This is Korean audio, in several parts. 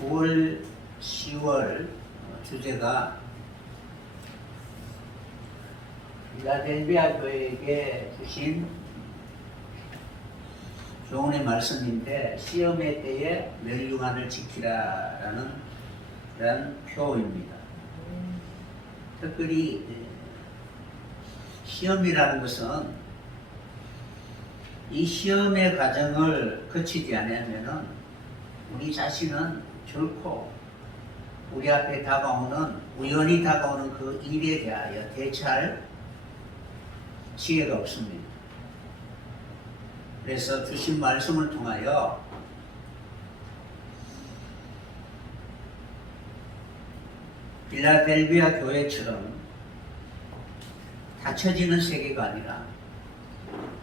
9월, 10월 주제가 필라델비아 교회에게 주신 교훈의 말씀인데, 시험의 때에 멸류관을 지키라라는 그런 표입니다. 특별히 시험이라는 것은 이 시험의 과정을 거치지 않으면 우리 자신은 결코 우리 앞에 다가오는, 우연히 다가오는 그 일에 대하여 대처할 지혜가 없습니다. 그래서 주신 말씀을 통하여 필라델비아 교회처럼 닫혀지는 세계가 아니라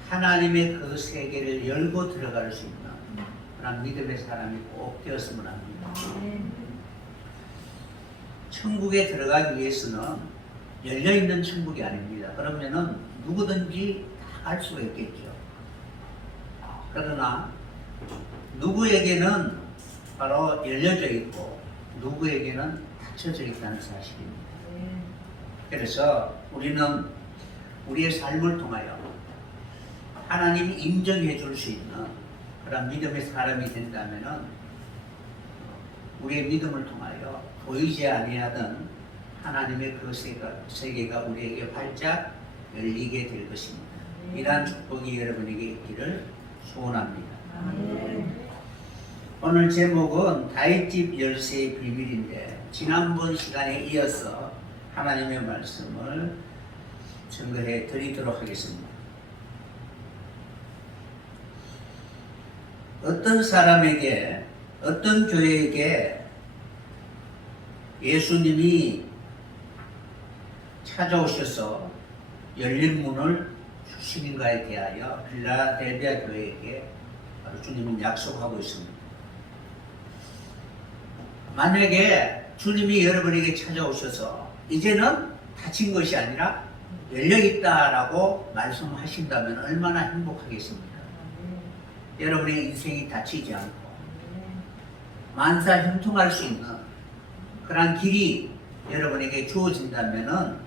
하나님의 그 세계를 열고 들어갈 수 있는 그런 믿음의 사람이 꼭 되었으면 합니다. 천국에 들어가기 위해서는 열려있는 천국이 아닙니다. 그러면은 누구든지 다 갈 수가 있겠죠. 그러나 누구에게는 바로 열려져 있고 누구에게는 닫혀져 있다는 사실입니다. 그래서 우리는 우리의 삶을 통하여 하나님이 인정해 줄 수 있는 그런 믿음의 사람이 된다면은 우리의 믿음을 통하여 보이지 아니하던 하나님의 그 세계가 우리에게 활짝 열리게 될 것입니다. 이러한 축복이 여러분에게 있기를 소원합니다. 오늘 제목은 다윗집 열쇠의 비밀인데, 지난번 시간에 이어서 하나님의 말씀을 증거해 드리도록 하겠습니다. 어떤 사람에게, 어떤 교회에게 예수님이 찾아오셔서 열린 문을 주시는가에 대하여 필라델비아 교회에게 바로 주님은 약속하고 있습니다. 만약에 주님이 여러분에게 찾아오셔서 이제는 닫힌 것이 아니라 열려있다라고 말씀하신다면 얼마나 행복하겠습니까? 여러분의 인생이 닫히지 않고 만사 형통할 수 있는 그런 길이 여러분에게 주어진다면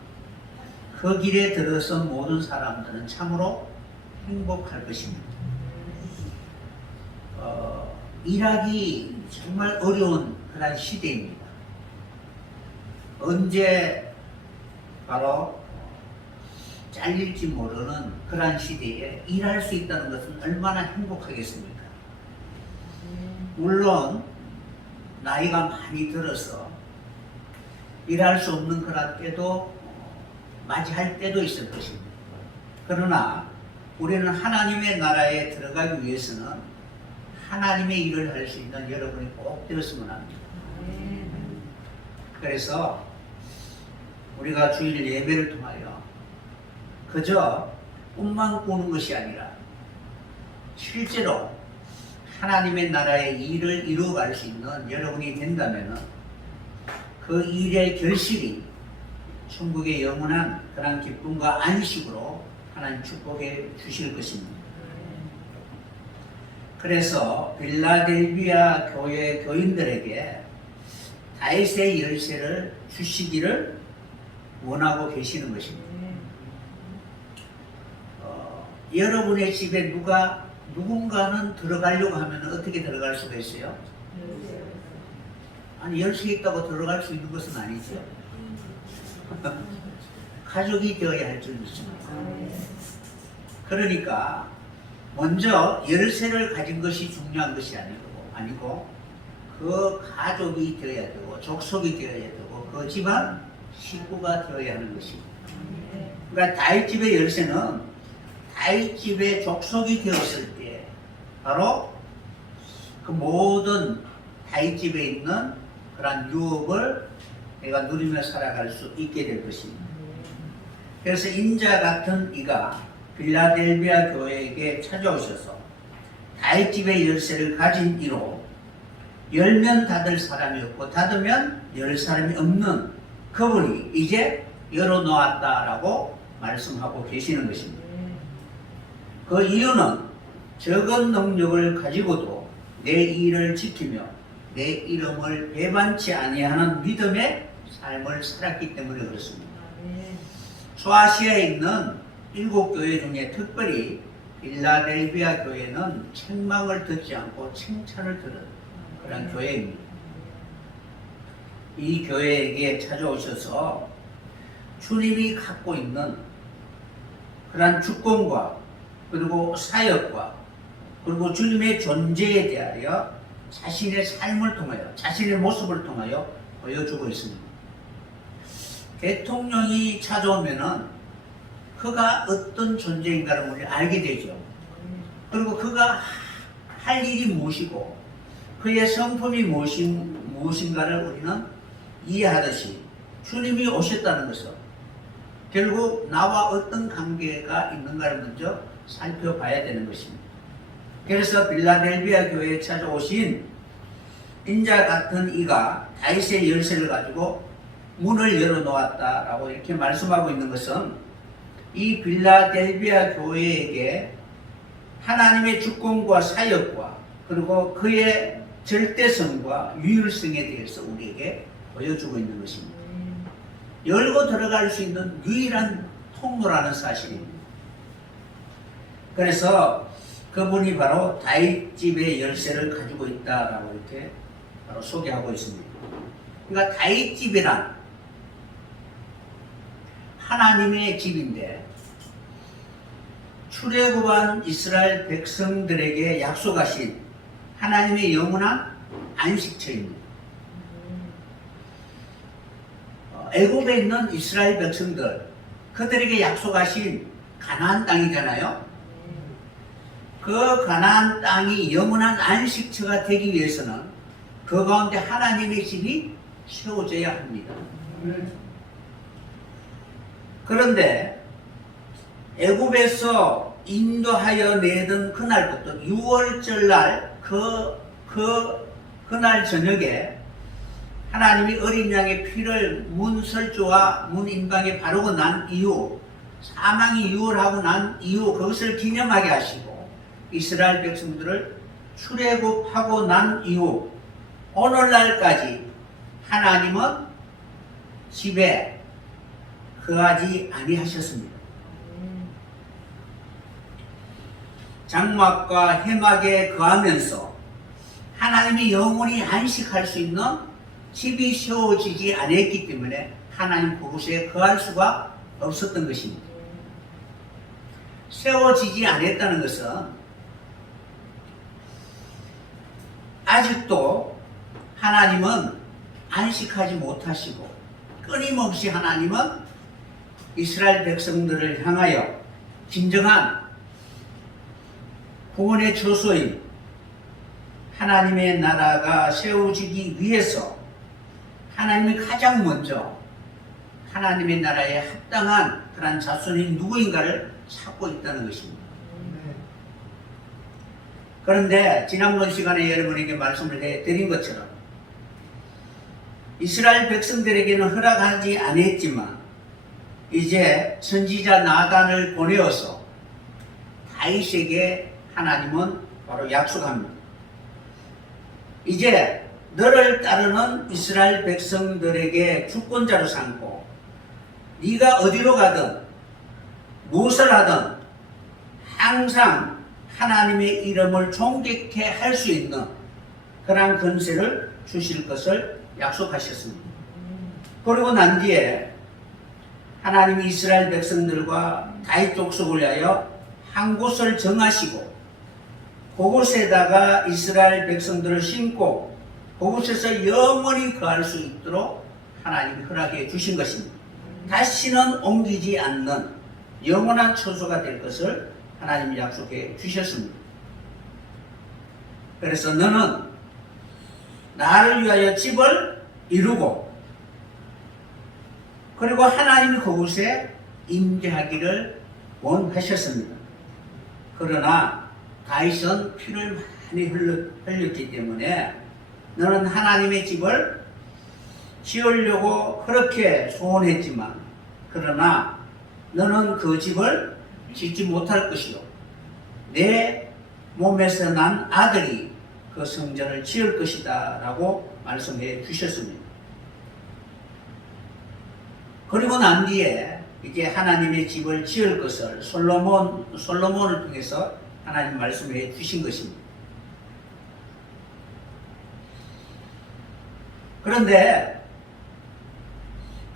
그 길에 들어선 모든 사람들은 참으로 행복할 것입니다. 일하기 정말 어려운 그런 시대입니다. 언제 바로 잘릴지 모르는 그러한 시대에 일할 수 있다는 것은 얼마나 행복하겠습니까? 물론 나이가 많이 들어서 일할 수 없는 그런 때도 맞이할 때도 있을 것입니다. 그러나 우리는 하나님의 나라에 들어가기 위해서는 하나님의 일을 할 수 있는 여러분이 꼭 되었으면 합니다. 그래서 우리가 주일 예배를 통하여 그저 꿈만 꾸는 것이 아니라 실제로 하나님의 나라의 일을 이루어갈 수 있는 여러분이 된다면 그 일의 결실이 천국의 영원한 그런 기쁨과 안식으로 하나님 축복해 주실 것입니다. 그래서 필라델비아 교회 교인들에게 다윗의 열쇠를 주시기를 원하고 계시는 것입니다. 여러분의 집에 누군가는 들어가려고 하면 어떻게 들어갈 수가 있어요? 아니, 열쇠 있다고 들어갈 수 있는 것은 아니죠. 가족이 되어야 할 줄 믿습니다. 그러니까 먼저 열쇠를 가진 것이 중요한 것이 아니고 그 가족이 되어야 되고 족속이 되어야 되고 그 집안 식구가 되어야 하는 것입니다. 그러니까 다윗집의 열쇠는 다윗집의 족속이 되었을 때 바로 그 모든 다윗집에 있는 그런 유업을 내가 누리며 살아갈 수 있게 될 것입니다. 그래서 인자 같은 이가 필라델비아 교회에게 찾아오셔서 다윗집의 열쇠를 가진 이로 열면 닫을 사람이 없고 닫으면 열 사람이 없는 그분이 이제 열어놓았다라고 말씀하고 계시는 것입니다. 그 이유는 적은 능력을 가지고도 내 일을 지키며 내 이름을 배반치 아니하는 믿음의 삶을 살았기 때문에 그렇습니다. 소아시아에 있는 7교회 중에 특별히 필라델비아 교회는 책망을 듣지 않고 칭찬을 들은 그런 교회입니다. 이 교회에게 찾아오셔서 주님이 갖고 있는 그런 주권과 그리고 사역과 그리고 주님의 존재에 대하여 자신의 삶을 통하여 자신의 모습을 통하여 보여주고 있습니다. 대통령이 찾아오면은 그가 어떤 존재인가를 우리 알게 되죠. 그리고 그가 할 일이 무엇이고 그의 성품이 무엇인가를 우리는 이해하듯이 주님이 오셨다는 것은 결국 나와 어떤 관계가 있는가를 먼저 살펴봐야 되는 것입니다. 그래서 빌라델비아 교회에 찾아오신 인자 같은 이가 다윗의 열쇠를 가지고 문을 열어놓았다라고 이렇게 말씀하고 있는 것은 이 빌라델비아 교회에게 하나님의 주권과 사역과 그리고 그의 절대성과 유일성에 대해서 우리에게 보여주고 있는 것입니다. 열고 들어갈 수 있는 유일한 통로라는 사실입니다. 그래서 그분이 바로 다윗 집의 열쇠를 가지고 있다라고 이렇게 바로 소개하고 있습니다. 그러니까 다윗 집이란 하나님의 집인데 출애굽한 이스라엘 백성들에게 약속하신 하나님의 영원한 안식처입니다. 애굽에 있는 이스라엘 백성들 그들에게 약속하신 가나안 땅이잖아요. 그 가나안 땅이 영원한 안식처가 되기 위해서는 그 가운데 하나님의 집이 세워져야 합니다. 그런데 애굽에서 인도하여 내던 그날부터 6월절 날 그날 저녁에 하나님이 어린 양의 피를 문설주와 문인방에 바르고 난 이후 사망이 유월하고 난 이후 그것을 기념하게 하시고 이스라엘 백성들을 출애굽하고 난 이후 오늘날까지 하나님은 집에 거하지 아니하셨습니다. 장막과 해막에 거하면서 하나님이 영원히 안식할 수 있는 집이 세워지지 않았기 때문에 하나님 그곳에 거할 수가 없었던 것입니다. 세워지지 않았다는 것은 아직도 하나님은 안식하지 못하시고 끊임없이 하나님은 이스라엘 백성들을 향하여 진정한 구원의 처소인 하나님의 나라가 세워지기 위해서 하나님이 가장 먼저 하나님의 나라에 합당한 그런 자손이 누구인가를 찾고 있다는 것입니다. 그런데 지난번 시간에 여러분에게 말씀을 해드린 것처럼 이스라엘 백성들에게는 허락하지 않았지만 이제 선지자 나단을 보내어서 다윗에게 하나님은 바로 약속합니다. 이제 너를 따르는 이스라엘 백성들에게 주권자로 삼고 네가 어디로 가든 무엇을 하든 항상 하나님의 이름을 존귀케 할 수 있는 그러한 권세를 주실 것을 약속하셨습니다. 그리고 난 뒤에 하나님이 이스라엘 백성들과 다윗 족속을 위하여 한 곳을 정하시고 그곳에다가 이스라엘 백성들을 심고 그곳에서 영원히 거할 수 있도록 하나님이 허락해 주신 것입니다. 다시는 옮기지 않는 영원한 처소가 될 것을 하나님이 약속해 주셨습니다. 그래서 너는 나를 위하여 집을 이루고 그리고 하나님이 그곳에 임재하기를 원하셨습니다. 그러나 다윗은 피를 많이 흘렸기 때문에 너는 하나님의 집을 지으려고 그렇게 소원했지만 그러나 너는 그 집을 짓지 못할 것이요 내 몸에서 난 아들이 그 성전을 지을 것이다 라고 말씀해 주셨습니다. 그리고 난 뒤에 이제 하나님의 집을 지을 것을 솔로몬을 통해서 하나님 말씀해 주신 것입니다. 그런데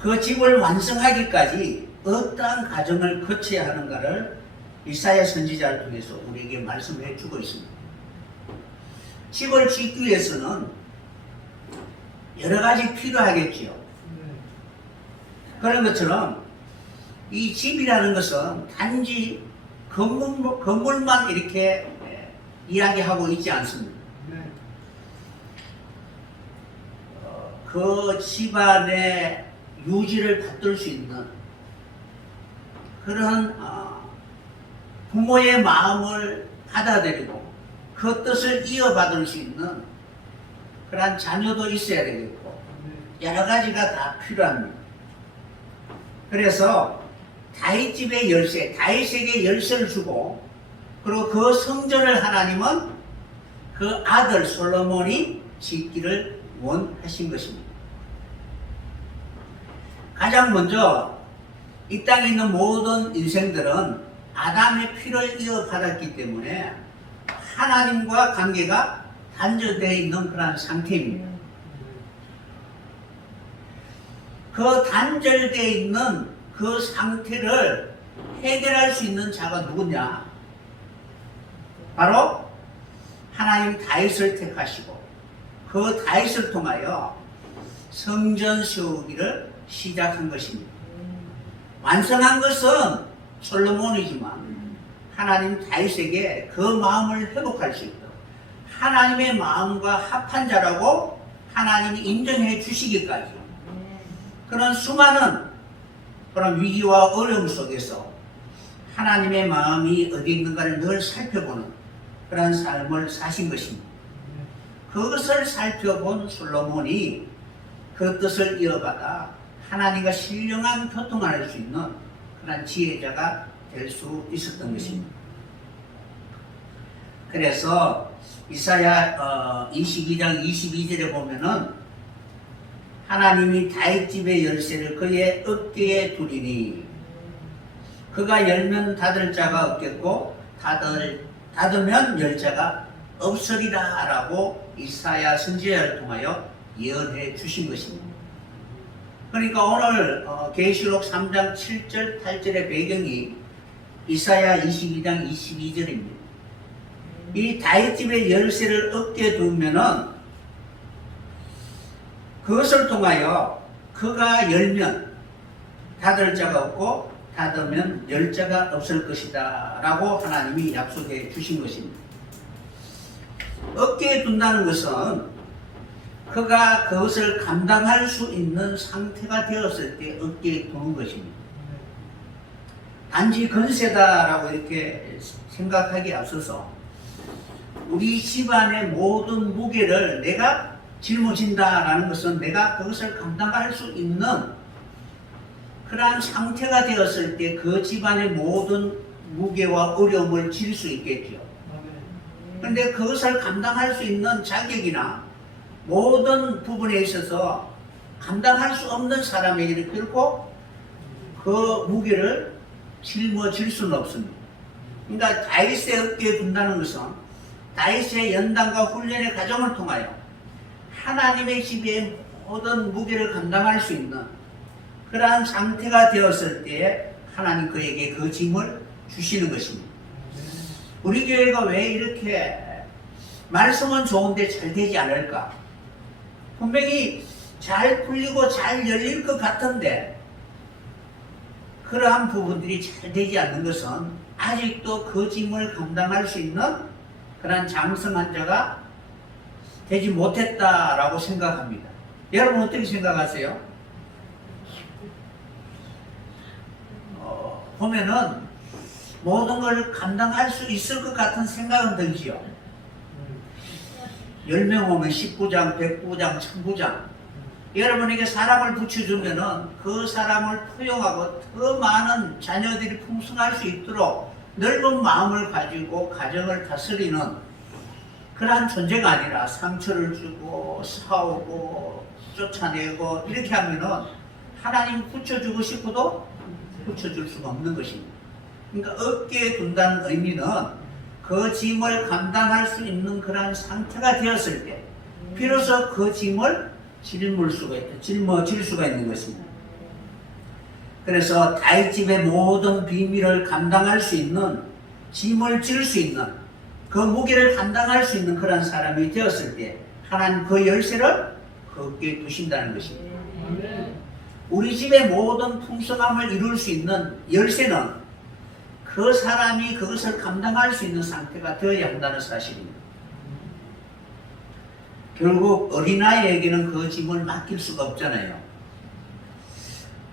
그 집을 완성하기까지 어떠한 과정을 거쳐야 하는가를 이사야 선지자를 통해서 우리에게 말씀해 주고 있습니다. 집을 짓기 위해서는 여러 가지 필요하겠지요. 그런 것처럼 이 집이라는 것은 단지 건물만 이렇게 이야기하고 있지 않습니다. 그 집안의 유지를 받들 수 있는 그런 부모의 마음을 받아들이고 그 뜻을 이어받을 수 있는 그런 자녀도 있어야 되겠고 여러 가지가 다 필요합니다. 그래서 다윗집의 열쇠, 다윗에게 열쇠를 주고 그리고 그 성전을 하나님은 그 아들 솔로몬이 짓기를 원하신 것입니다. 가장 먼저 이 땅에 있는 모든 인생들은 아담의 피를 이어받았기 때문에 하나님과 관계가 단절되어 있는 그런 상태입니다. 그 단절되어 있는 그 상태를 해결할 수 있는 자가 누구냐? 바로 하나님 다윗을 택하시고 그 다윗을 통하여 성전 세우기를 시작한 것입니다. 완성한 것은 솔로몬이지만 하나님 다윗에게 그 마음을 회복할 수 있도록 하나님의 마음과 합한 자라고 하나님이 인정해 주시기까지 그런 수많은 그런 위기와 어려움 속에서 하나님의 마음이 어디 있는가를 늘 살펴보는 그런 삶을 사신 것입니다. 그것을 살펴본 솔로몬이 그 뜻을 이어받아 하나님과 신령한 교통을 할 수 있는 그런 지혜자가 될 수 있었던 것입니다. 그래서 이사야 22장 22절에 보면은 하나님이 다윗집의 열쇠를 그의 어깨에 두리니 그가 열면 닫을 자가 없겠고 닫으면 열 자가 없으리라 라고 이사야 선지자를 통하여 예언해 주신 것입니다. 그러니까 오늘 계시록 3장 7절 8절의 배경이 이사야 22장 22절입니다. 이 다윗집의 열쇠를 어깨에 두면은 그것을 통하여 그가 열면 닫을 자가 없고 닫으면 열 자가 없을 것이다 라고 하나님이 약속해 주신 것입니다. 어깨에 둔다는 것은 그가 그것을 감당할 수 있는 상태가 되었을 때 어깨에 두는 것입니다. 단지 건세다라고 이렇게 생각하기에 앞서서 우리 집안의 모든 무게를 내가 짊어진다라는 것은 내가 그것을 감당할 수 있는 그러한 상태가 되었을 때 그 집안의 모든 무게와 어려움을 질 수 있겠죠. 그런데 그것을 감당할 수 있는 자격이나 모든 부분에 있어서 감당할 수 없는 사람에게는 결코 그 무게를 짊어질 수는 없습니다. 그러니까 다윗의 어깨에 둔다는 것은 다윗의 연단과 훈련의 과정을 통하여 하나님의 집의 모든 무게를 감당할 수 있는 그러한 상태가 되었을 때에 하나님 그에게 그 짐을 주시는 것입니다. 우리 교회가 왜 이렇게 말씀은 좋은데 잘 되지 않을까? 분명히 잘 풀리고 잘 열릴 것 같은데 그러한 부분들이 잘 되지 않는 것은 아직도 그 짐을 감당할 수 있는 그런 장성한 자가 되지 못했다라고 생각합니다. 여러분 어떻게 생각하세요? 보면은 모든 걸 감당할 수 있을 것 같은 생각은 들지요. 10명 오면 19장, 109장, 1009장 여러분에게 사람을 붙여주면은 그 사람을 포용하고 더 많은 자녀들이 풍성할 수 있도록 넓은 마음을 가지고 가정을 다스리는 그러한 존재가 아니라 상처를 주고 싸우고 쫓아내고 이렇게 하면은 하나님 붙여주고 싶어도 붙여줄 수가 없는 것입니다. 그러니까 어깨에 둔다는 의미는 그 짐을 감당할 수 있는 그러한 상태가 되었을 때 비로소 그 짐을 짊어질 수가 있는 것입니다. 그래서 다윗 집의 모든 비밀을 감당할 수 있는, 짐을 질 수 있는, 그 무게를 감당할 수 있는 그런 사람이 되었을 때 하나님 그 열쇠를 그 어깨에 두신다는 것입니다. 우리 집의 모든 풍성함을 이룰 수 있는 열쇠는 그 사람이 그것을 감당할 수 있는 상태가 되어야 한다는 사실입니다. 결국 어린아이에게는 그 짐을 맡길 수가 없잖아요.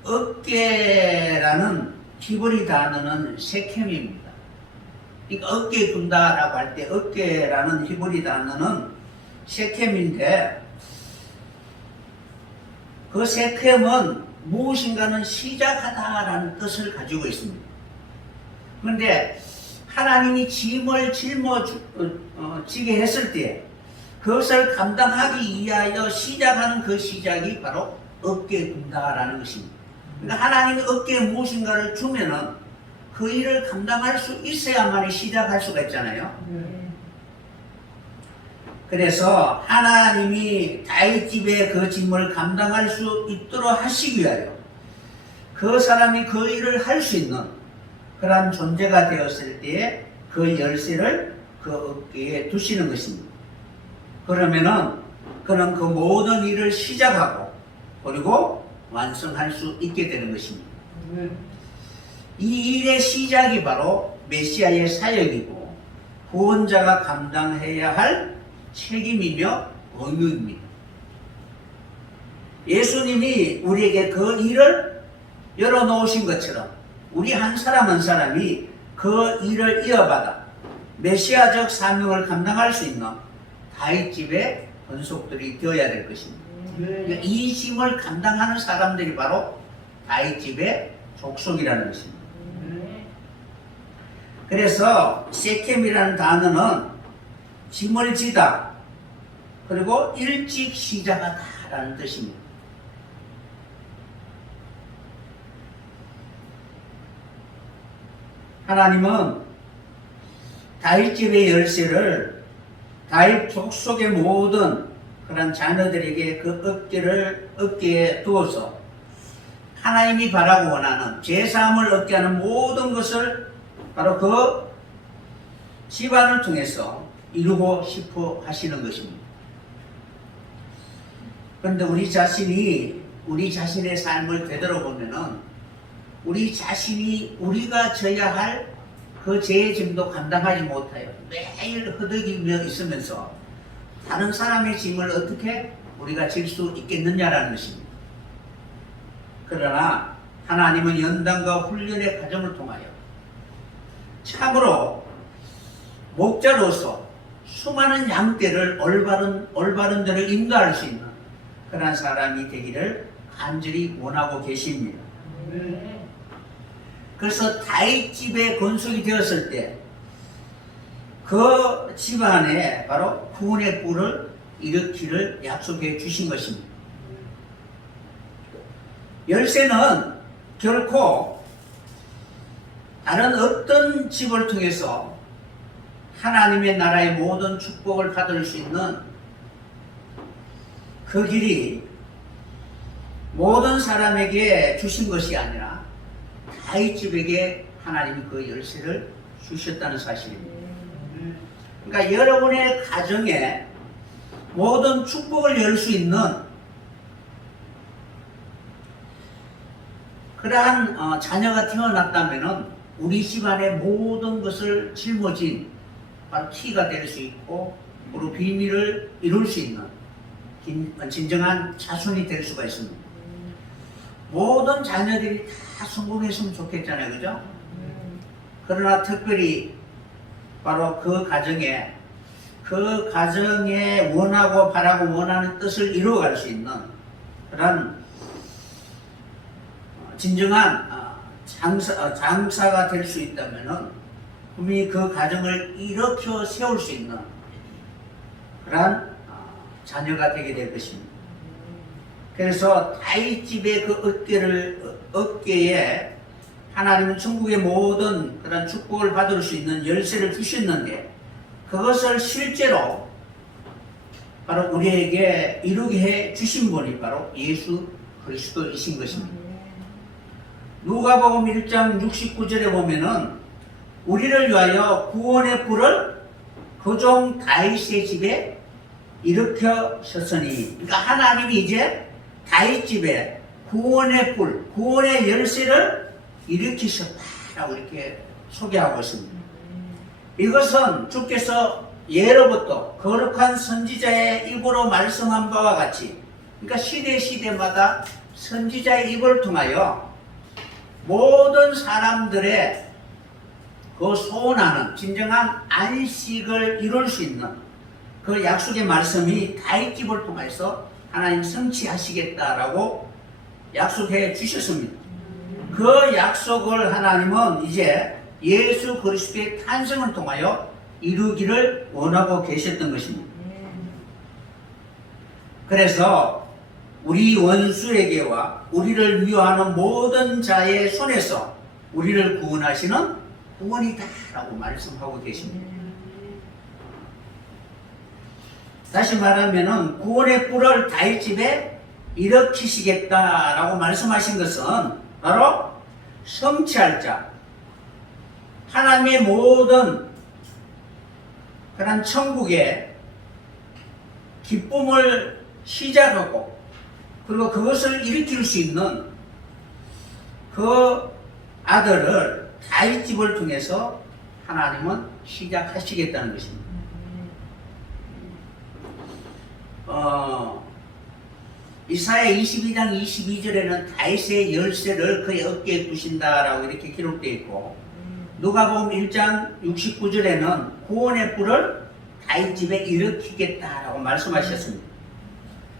어깨라는 히브리 단어는 세켐입니다. 그러니까 어깨에 둔다라고 할 때 어깨라는 히브리 단어는 세켐인데 그 세켐은 무엇인가는 시작하다라는 뜻을 가지고 있습니다. 그런데 하나님이 짐을 짊어지게 했을 때 그것을 감당하기 위하여 시작하는 그 시작이 바로 어깨에 둔다라는 것입니다. 그러니까 하나님이 어깨에 무엇인가를 주면은 그 일을 감당할 수 있어야만이 시작할 수가 있잖아요. 그래서 하나님이 다윗 집에 그 짐을 감당할 수 있도록 하시기 위하여 그 사람이 그 일을 할 수 있는 그러한 존재가 되었을 때에 그 열쇠를 그 어깨에 두시는 것입니다. 그러면은 그는 그 모든 일을 시작하고 그리고 완성할 수 있게 되는 것입니다. 이 일의 시작이 바로 메시아의 사역이고 구원자가 감당해야 할 책임이며 의무입니다. 예수님이 우리에게 그 일을 열어놓으신 것처럼 우리 한 사람 한 사람이 그 일을 이어받아 메시아적 사명을 감당할 수 있는 다윗 집의 권속들이 되어야 될 것입니다. 그러니까 이 짐을 감당하는 사람들이 바로 다윗 집의 족속이라는 것입니다. 그래서 세켐이라는 단어는 짐을 지다 그리고 일찍 시작하다라는 뜻입니다. 하나님은 다윗 집의 열쇠를 다윗 족속의 모든 그런 자녀들에게 그 어깨에 두어서 하나님이 바라고 원하는 제사함을 얻게 하는 모든 것을 바로 그 집안을 통해서 이루고 싶어 하시는 것입니다. 그런데 우리 자신의 삶을 되돌아보면은 우리 자신이 우리가 져야 할 그 죄의 짐도 감당하지 못하여 매일 허덕이며 있으면서 다른 사람의 짐을 어떻게 우리가 질 수 있겠느냐라는 것입니다. 그러나 하나님은 연단과 훈련의 과정을 통하여 참으로 목자로서 수많은 양떼를 올바른 대로 인도할 수 있는 그런 사람이 되기를 간절히 원하고 계십니다. 그래서 다윗 집의 건속이 되었을 때 그 집안에 바로 구원의 뿔을 일으키를 약속해 주신 것입니다. 열쇠는 결코 다른 어떤 집을 통해서 하나님의 나라의 모든 축복을 받을 수 있는 그 길이 모든 사람에게 주신 것이 아니라 다윗 집에게 하나님이 그 열쇠를 주셨다는 사실입니다. 그러니까 여러분의 가정에 모든 축복을 열 수 있는 그러한 자녀가 태어났다면 우리 집안의 모든 것을 짊어진 바로 키가 될 수 있고 그리고 비밀을 이룰 수 있는 진정한 자손이 될 수가 있습니다. 모든 자녀들이 다 성공했으면 좋겠잖아요, 그죠? 그러나 특별히 바로 그 가정에 원하고 바라고 원하는 뜻을 이루어갈 수 있는 그런 진정한 장사가 될 수 있다면은 분명히 그 가정을 일으켜 세울 수 있는 그러한 자녀가 되게 될 것입니다. 그래서 다윗 집의 그 어깨에 하나님은 천국의 모든 그런 축복을 받을 수 있는 열쇠를 주셨는데 그것을 실제로 바로 우리에게 이루게 해 주신 분이 바로 예수 그리스도이신 것입니다. 누가복음 1장 69절에 보면은 우리를 위하여 구원의 불을 그 종 다윗의 집에 일으켜셨으니, 그러니까 하나님이 이제 다윗 집에 구원의 불, 구원의 열쇠를 일으키셨다라고 이렇게 소개하고 있습니다. 이것은 주께서 예로부터 거룩한 선지자의 입으로 말씀한 바와 같이, 그러니까 시대마다 선지자의 입을 통하여 모든 사람들의 그 소원하는 진정한 안식을 이룰 수 있는 그 약속의 말씀이 다윗 집을 통해서 하나님 성취하시겠다라고 약속해 주셨습니다. 그 약속을 하나님은 이제 예수 그리스도의 탄생을 통하여 이루기를 원하고 계셨던 것입니다. 그래서 우리 원수에게와 우리를 미워하는 모든 자의 손에서 우리를 구원하시는 구원이다라고 말씀하고 계십니다. 다시 말하면 구원의 뿔을 다윗 집에 일으키시겠다라고 말씀하신 것은 바로 성취할 자, 하나님의 모든 그런 천국의 기쁨을 시작하고 그리고 그것을 일으킬 수 있는 그 아들을 다윗 집을 통해서 하나님은 시작하시겠다는 것입니다. 이사야 22장 22절에는 다윗의 열쇠를 그의 어깨에 두신다라고 이렇게 기록되어 있고, 누가복음 1장 69절에는 구원의 뿔을 다윗 집에 일으키겠다라고 말씀하셨습니다.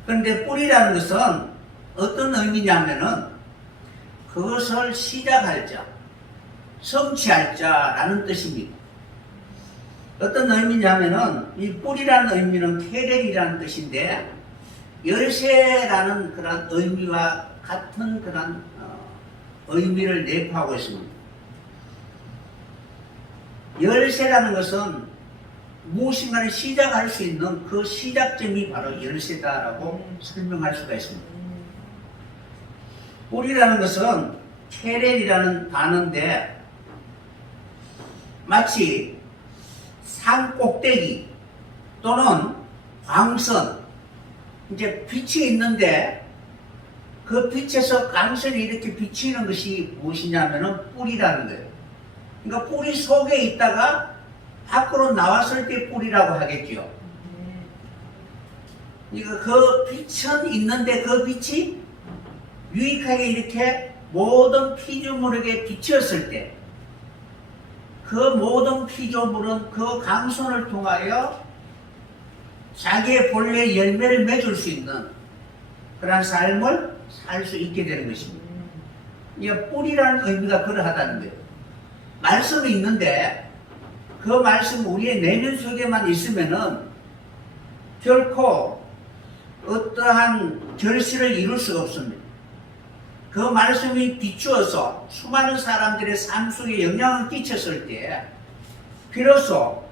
그런데 뿔이라는 것은 어떤 의미냐면은 그것을 시작할 자, 성취할 자라는 뜻입니다. 어떤 의미냐면은 이 뿔이라는 의미는 케렐이라는 뜻인데 열쇠라는 그런 의미와 같은 그런 의미를 내포하고 있습니다. 열쇠라는 것은 무엇인가를 시작할 수 있는 그 시작점이 바로 열쇠다라고 설명할 수가 있습니다. 뿔이라는 것은 케렐이라는 단어인데 마치 산 꼭대기 또는 광선, 이제 빛이 있는데 그 빛에서 광선이 이렇게 비치는 것이 무엇이냐면은 뿔이라는 거예요. 그러니까 뿔이 속에 있다가 밖으로 나왔을 때 뿔이라고 하겠죠. 그러니까 그 빛은 있는데 그 빛이 유익하게 이렇게 모든 피조물에게 비쳤을 때 그 모든 피조물은 그 광선을 통하여 자기의 본래의 열매를 맺을 수 있는 그런 삶을 살 수 있게 되는 것입니다. 그러니까 뿔이라는 의미가 그러하다는 거예요. 말씀이 있는데 그 말씀 우리의 내면 속에만 있으면은 결코 어떠한 결실을 이룰 수가 없습니다. 그 말씀이 비추어서 수많은 사람들의 삶 속에 영향을 끼쳤을 때 비로소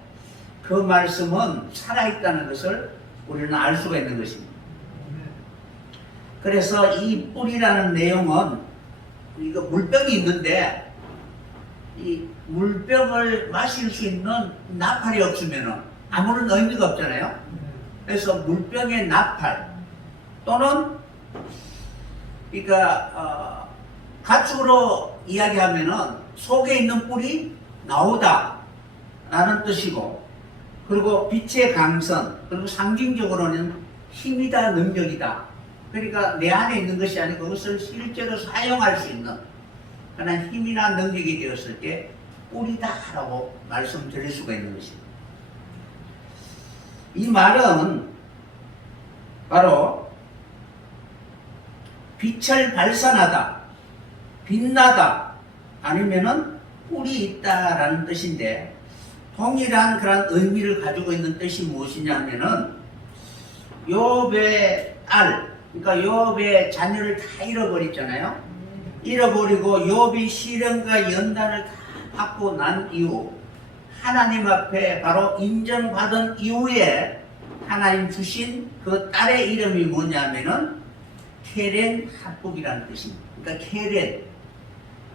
그 말씀은 살아있다는 것을 우리는 알 수가 있는 것입니다. 그래서 이 뿔이라는 내용은 이거 물병이 있는데 이 물병을 마실 수 있는 나팔이 없으면 아무런 의미가 없잖아요. 그래서 물병의 나팔 또는 그러니까 가축으로 이야기하면은 속에 있는 뿔이 나오다 라는 뜻이고, 그리고 빛의 강선, 그리고 상징적으로는 힘이다, 능력이다. 그러니까 내 안에 있는 것이 아니고 그것을 실제로 사용할 수 있는 그런 힘이나 능력이 되었을 때 뿔이다 라고 말씀드릴 수가 있는 것입니다. 이 말은 바로 빛을 발산하다, 빛나다, 아니면은 뿔이 있다라는 뜻인데, 동일한 그런 의미를 가지고 있는 뜻이 무엇이냐면은 욥의 딸, 그러니까 욥의 자녀를 다 잃어버렸잖아요. 잃어버리고 욥이 시련과 연단을 다 받고 난 이후 하나님 앞에 바로 인정받은 이후에 하나님 주신 그 딸의 이름이 뭐냐면은 케렌 합북이라는 뜻입니다. 그러니까 케렌,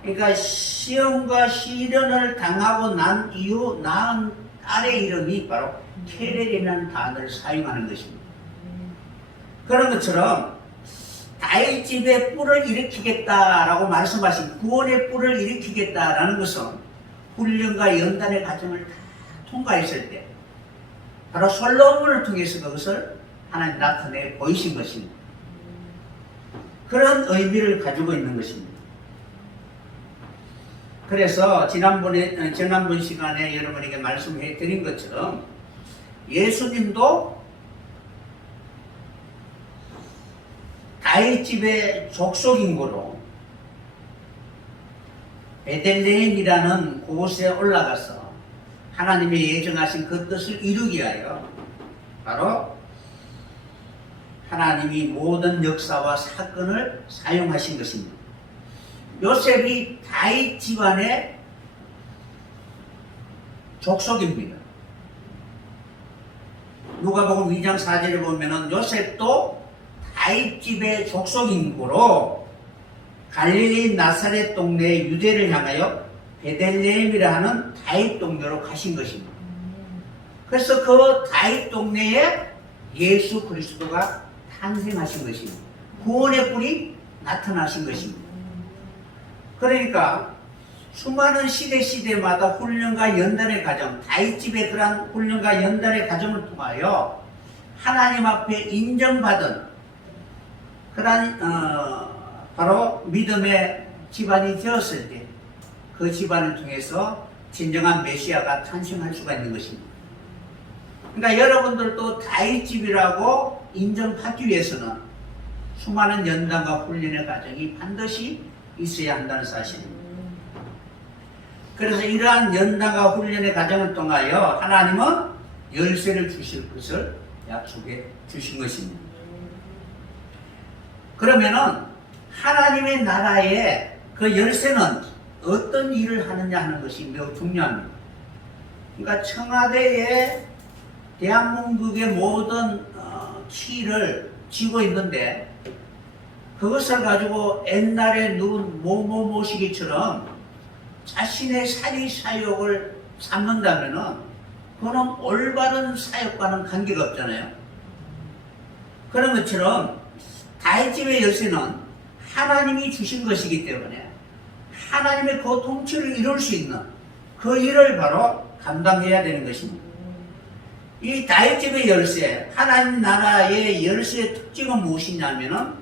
그러니까 시험과 시련을 당하고 난 이후 낳은 딸의 이름이 바로 케렌이라는 단어를 사용하는 것입니다. 그런 것처럼 다윗 집에 뿔을 일으키겠다라고 말씀하신 구원의 뿔을 일으키겠다라는 것은 훈련과 연단의 과정을 다 통과했을 때 바로 솔로몬을 통해서 그것을 하나님 나타내 보이신 것입니다. 그런 의미를 가지고 있는 것입니다. 그래서 지난번 시간에 여러분에게 말씀해 드린 것처럼 예수님도 다윗 집의 족속인고로 베들레헴이라는 곳에 올라가서 하나님의 예정하신 그 뜻을 이루기 위하여 바로 하나님이 모든 역사와 사건을 사용하신 것입니다. 요셉이 다윗 집안의 족속입니다. 누가복음 2장 4절에 보면은 요셉도 다윗 집의 족속인고로 갈릴리 나사렛 동네 유대를 향하여 베들레헴이라 하는 다윗 동네로 가신 것입니다. 그래서 그 다윗 동네에 예수 그리스도가 탄생하신 것입니다. 구원의 뿔이 나타나신 것입니다. 그러니까 수많은 시대마다 훈련과 연단의 과정, 다윗 집의 그러한 훈련과 연단의 과정을 통하여 하나님 앞에 인정받은 그러한 바로 믿음의 집안이 되었을 때 그 집안을 통해서 진정한 메시아가 탄생할 수가 있는 것입니다. 그러니까 여러분들도 다윗 집이라고 인정받기 위해서는 수많은 연단과 훈련의 과정이 반드시 있어야 한다는 사실입니다. 그래서 이러한 연단과 훈련의 과정을 통하여 하나님은 열쇠를 주실 것을 약속해 주신 것입니다. 그러면은 하나님의 나라의 그 열쇠는 어떤 일을 하느냐 하는 것이 매우 중요합니다. 그러니까 청와대에 대한민국의 모든 키를 쥐고 있는데 그것을 가지고 옛날에 누군 모시기처럼 자신의 사리사욕을 삼는다면은 그거는 올바른 사역과는 관계가 없잖아요. 그런 것처럼 다윗 집의 열쇠는 하나님이 주신 것이기 때문에 하나님의 그 통치를 이룰 수 있는 그 일을 바로 감당해야 되는 것입니다. 이 다윗 집의 열쇠, 하나님 나라의 열쇠의 특징은 무엇이냐면은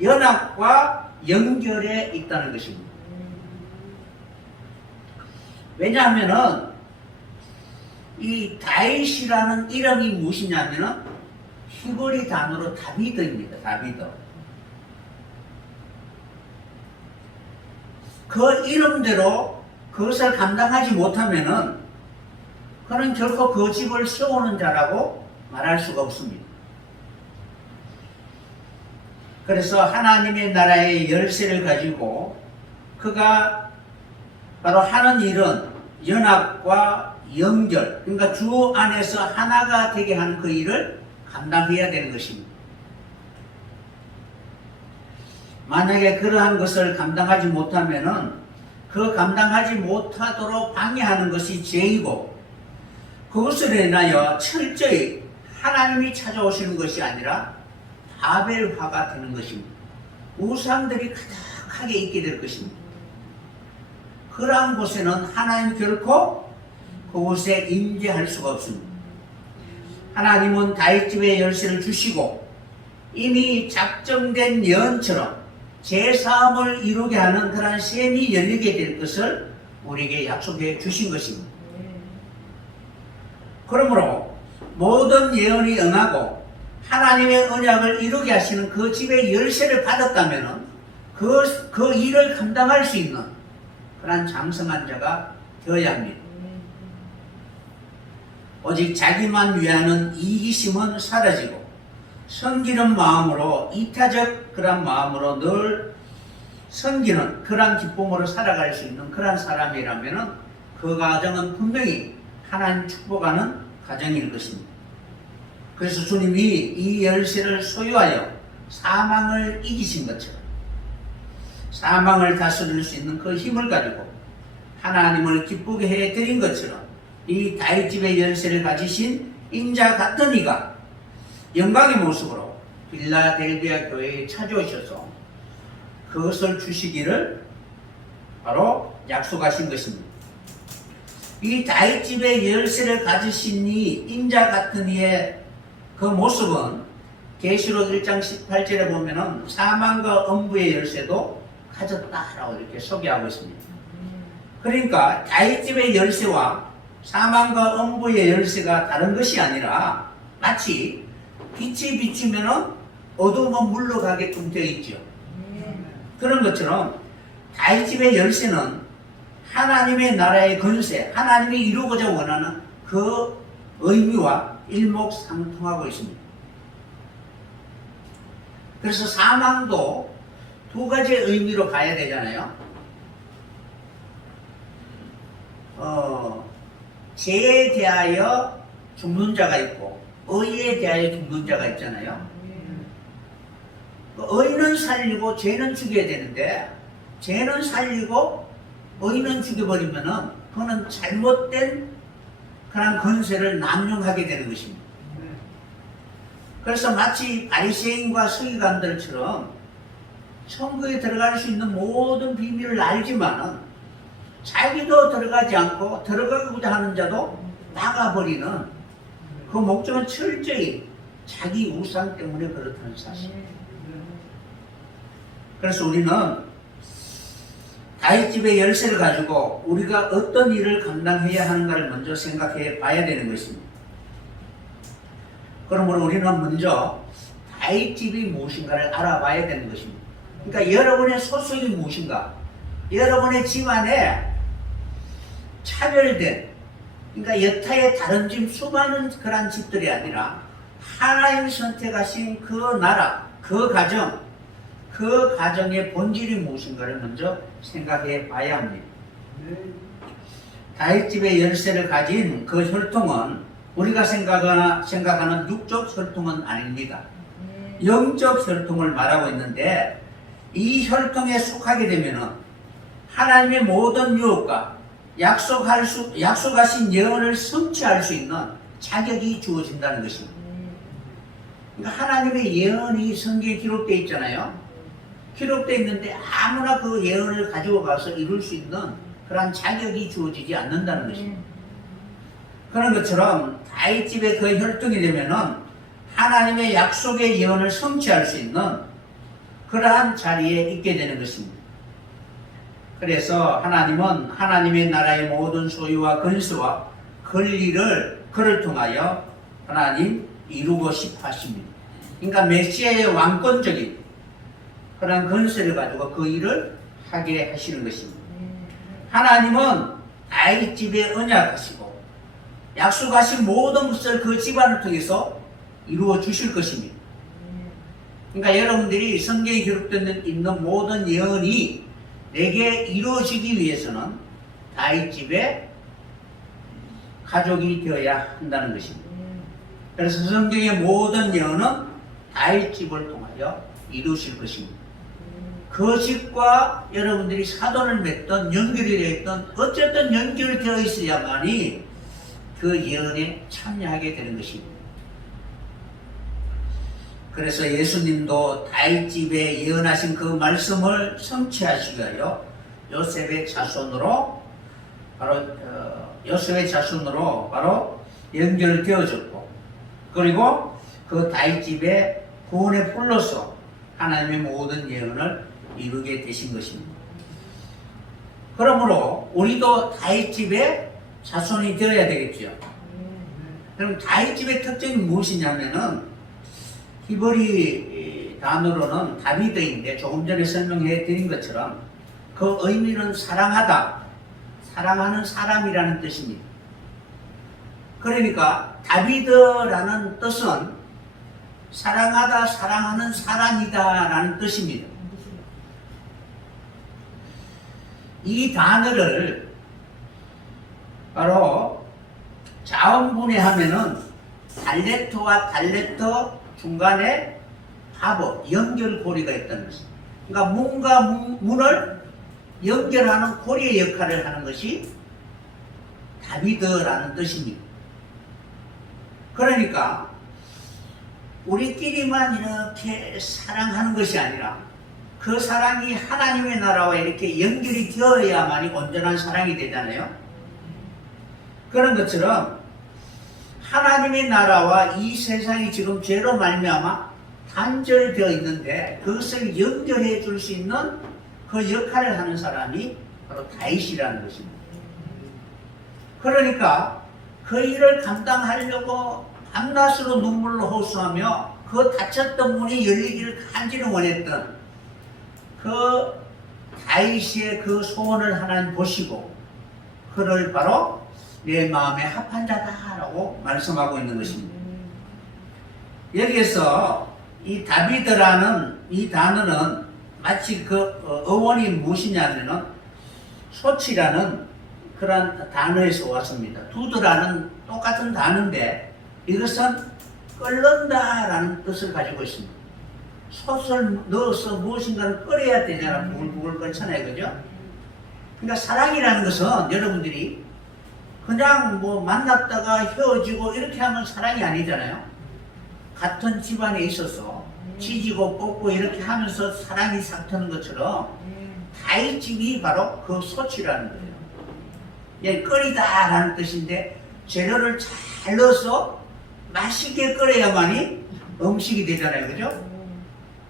연합과 연결에 있다는 것입니다. 왜냐하면은 이 다윗이라는 이름이 무엇이냐면은 히브리 단어로 다비드입니다. 다비드. 그 이름대로 그것을 감당하지 못하면은 그는 결코 그 집을 세우는 자라고 말할 수가 없습니다. 그래서 하나님의 나라의 열쇠를 가지고 그가 바로 하는 일은 연합과 연결, 그러니까 주 안에서 하나가 되게 하는 그 일을 감당해야 되는 것입니다. 만약에 그러한 것을 감당하지 못하면은 그 감당하지 못하도록 방해하는 것이 죄이고 그것으로 인하여 철저히 하나님이 찾아오시는 것이 아니라 바벨화가 되는 것입니다. 우상들이 가득하게 있게 될 것입니다. 그러한 곳에는 하나님 결코 그곳에 임재할 수가 없습니다. 하나님은 다윗집의 열쇠를 주시고 이미 작정된 예언처럼 제사함을 이루게 하는 그러한 셈이 열리게 될 것을 우리에게 약속해 주신 것입니다. 그러므로 모든 예언이 응하고 하나님의 언약을 이루게 하시는 그 집의 열쇠를 받았다면 그 일을 감당할 수 있는 그러한 장성한 자가 되어야 합니다. 오직 자기만 위하는 이기심은 사라지고 섬기는 마음으로, 이타적 그런 마음으로 늘 섬기는 그런 기쁨으로 살아갈 수 있는 그런 사람이라면은 그 가정은 분명히 하나님 축복하는 가정일 것입니다. 그래서 주님이 이 열쇠를 소유하여 사망을 이기신 것처럼 사망을 다스릴 수 있는 그 힘을 가지고 하나님을 기쁘게 해드린 것처럼 이 다윗집의 열쇠를 가지신 인자 같은 이가 영광의 모습으로 빌라델비아 교회에 찾아오셔서 그것을 주시기를 바로 약속하신 것입니다. 이 다윗집의 열쇠를 가지신 이 인자 같은 이의 그 모습은 계시록 1장 18절에 보면은 사망과 음부의 열쇠도 가졌다라고 이렇게 소개하고 있습니다. 그러니까 다윗집의 열쇠와 사망과 음부의 열쇠가 다른 것이 아니라 마치 빛이 비추면은 어두움은 물러가게끔 되어 있죠. 그런 것처럼 다윗집의 열쇠는 하나님의 나라의 권세, 하나님이 이루고자 원하는 그 의미와 일목상통하고 있습니다. 그래서 사망도 두 가지의 의미로 봐야 되잖아요. 죄에 대하여 죽는 자가 있고 의에 대하여 죽는 자가 있잖아요. 의는 살리고 죄는 죽여야 되는데 죄는 살리고 의는 죽여버리면은 그거는 잘못된 그런 권세를 남용하게 되는 것입니다. 그래서 마치 바리새인과 서기관들처럼 천국에 들어갈 수 있는 모든 비밀을 알지만은 자기도 들어가지 않고 들어가고자 하는 자도 나가버리는 그 목적은 철저히 자기 우상 때문에 그렇다는 사실. 그래서 우리는 다윗집의 열쇠를 가지고 우리가 어떤 일을 감당해야 하는가를 먼저 생각해 봐야 되는 것입니다. 그러므로 우리는 먼저 다윗집이 무엇인가를 알아봐야 되는 것입니다. 그러니까 여러분의 소속이 무엇인가, 여러분의 집안에 차별된, 그러니까 여타의 다른 집 수많은 그런 집들이 아니라 하나님 선택하신 그 나라, 그 가정, 그 가정의 본질이 무엇인가를 먼저 생각해 봐야 합니다. 다윗집의 열쇠를 가진 그 혈통은 우리가 생각하는 육적 혈통은 아닙니다. 영적 혈통을 말하고 있는데 이 혈통에 속하게 되면은 하나님의 모든 유업과 약속하신 예언을 성취할 수 있는 자격이 주어진다는 것입니다. 그러니까 하나님의 예언이 성경에 기록되어 있잖아요. 기록되어 있는데 아무나 그 예언을 가지고 가서 이룰 수 있는 그런 자격이 주어지지 않는다는 것입니다. 그런 것처럼 다윗집의 그 혈통이 되면은 하나님의 약속의 예언을 성취할 수 있는 그러한 자리에 있게 되는 것입니다. 그래서 하나님은 하나님의 나라의 모든 소유와 권세와 권리를 그를 통하여 하나님 이루고 싶어 하십니다. 그러니까 메시아의 왕권적인 그런 권세를 가지고 그 일을 하게 하시는 것입니다. 하나님은 다윗집에 언약하시고 약속하신 모든 것을 그 집안을 통해서 이루어 주실 것입니다. 그러니까 여러분들이 성경에 기록되어 있는 모든 예언이 내게 이루어지기 위해서는 다윗집의 가족이 되어야 한다는 것입니다. 그래서 성경의 모든 예언은 다윗집을 통하여 이루실 것입니다. 그 집과 여러분들이 사돈을 맺던 연결이 되어 있던 어쨌든 연결되어 있어야만이 그 예언에 참여하게 되는 것입니다. 그래서 예수님도 다윗집에 예언하신 그 말씀을 성취하시기 위하여 요셉의 자손으로 바로 연결되어졌고, 그리고 그 다윗집의 구원의 풀로서 하나님의 모든 예언을 이루게 되신 것입니다. 그러므로 우리도 다윗집의 자손이 되어야 되겠죠. 그럼 다윗집의 특징이 무엇이냐면은 히브리 단어로는 다비드인데 조금 전에 설명해 드린 것처럼 그 의미는 사랑하다, 사랑하는 사람이라는 뜻입니다. 그러니까 다비드라는 뜻은 사랑하다, 사랑하는 사람이다 라는 뜻입니다. 이 단어를 바로 자원분해하면은 달레토와 달레토 중간에 하버, 연결고리가 있다는 것입니다. 그러니까 문과 문을 연결하는 고리의 역할을 하는 것이 다비드라는 뜻입니다. 그러니까 우리끼리만 이렇게 사랑하는 것이 아니라 그 사랑이 하나님의 나라와 이렇게 연결이 되어야만이 온전한 사랑이 되잖아요. 그런 것처럼 하나님의 나라와 이 세상이 지금 죄로 말미암아 단절되어 있는데 그것을 연결해 줄 수 있는 그 역할을 하는 사람이 바로 다윗이라는 것입니다. 그러니까 그 일을 감당하려고 밤낮으로 눈물로 호소하며 그 닫혔던 문이 열리기를 간절히 원했던 그 다윗의 그 소원을 하나님 보시고 그를 바로 내 마음에 합한 자다라고 말씀하고 있는 것입니다. 여기에서 이 다비드라는 이 단어는 마치 그 어원이 무엇이냐면은 소치라는 그런 단어에서 왔습니다. 두드라는 똑같은 단어인데 이것은 끓는다라는 뜻을 가지고 있습니다. 솥을 넣어서 무엇인가를 끓여야 되냐라 부글부글 끓잖아요, 그죠? 그러니까 사랑이라는 것은 여러분들이 그냥 뭐 만났다가 헤어지고 이렇게 하면 사랑이 아니잖아요. 같은 집안에 있어서 지지고 뽑고 이렇게 하면서 사랑이 삭트는 것처럼 다윗 집이 바로 그 솥이라는 거예요. 예, 끓이다라는 뜻인데 재료를 잘 넣어서 맛있게 끓여야만이 음식이 되잖아요, 그죠?